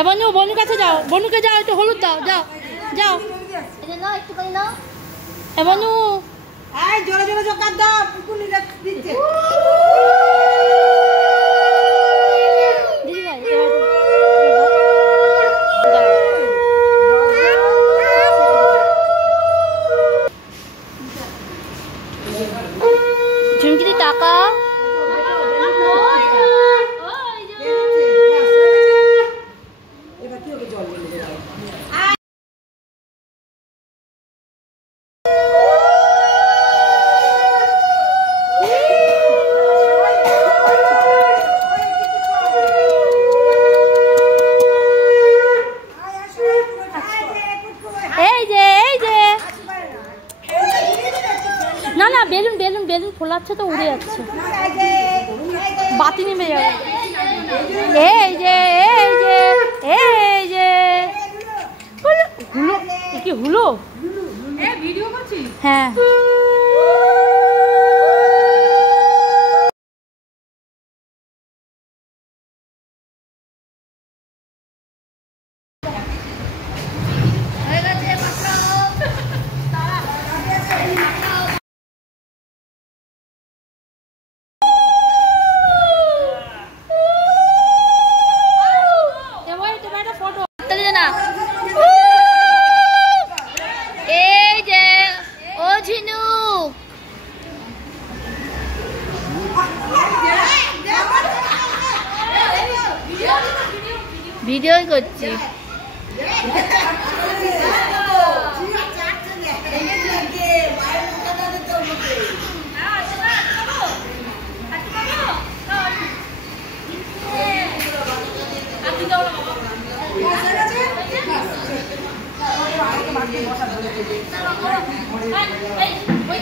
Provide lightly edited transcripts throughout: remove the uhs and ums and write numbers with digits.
বনু বনুর কাছে যাও, বনুকে যাও, একটু হলুদ দাও, যাও যাও। বনু জোরে জোরে জোকার দাও, পুকুনি দিচ্ছে। ঝুমকিদি টাকা না না, বেলুন বেলুন বেলুন ফোলাচ্ছে তো উড়ে যাচ্ছে, বাতি নেমে যাবে। এই যে এই যে এই যে হুলো, কি হুলো? ভিডিও করছিস? হ্যাঁ ভিডিও করছি।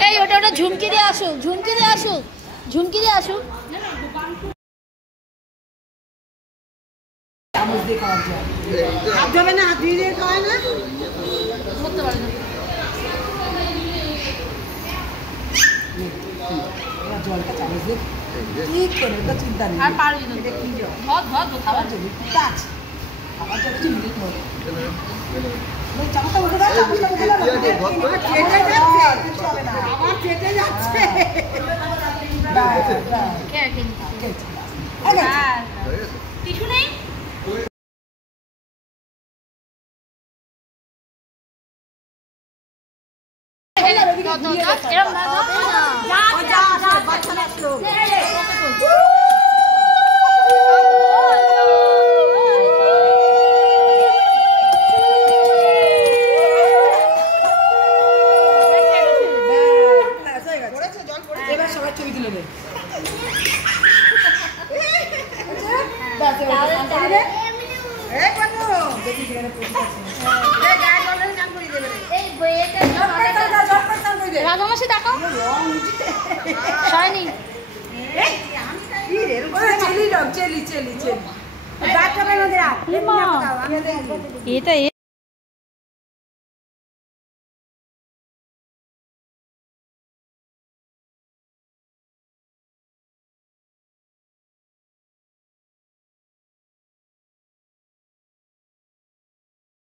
এই ওটা ওটা ঝুমকি দিয়ে আসুক, ঝুমকি দিয়ে আসুক, ঝুমকি দিয়ে আসুক। যাবে না, হাত ধুয়ে দিয়ে খাওয়ায় না, করতে পারে না। জলটা চামচ দিয়ে ঠিক করে, এটা চিন্তা নেই। আর পারবি না, এটা কি জল? ধর ধর খাবার জন্য কাজ, খাবার জন্য চিন্তা নেই। ওই চামচটা উঠে দাও, চামচটা উঠে দাও, চেটে যাচ্ছে, কিছু হবে না, আবার চেটে যাচ্ছে। টিস্যু নেই? এবার সবাই ছবি তুলে দেবে। রাজামাসি দেখাও শাইনি, এটা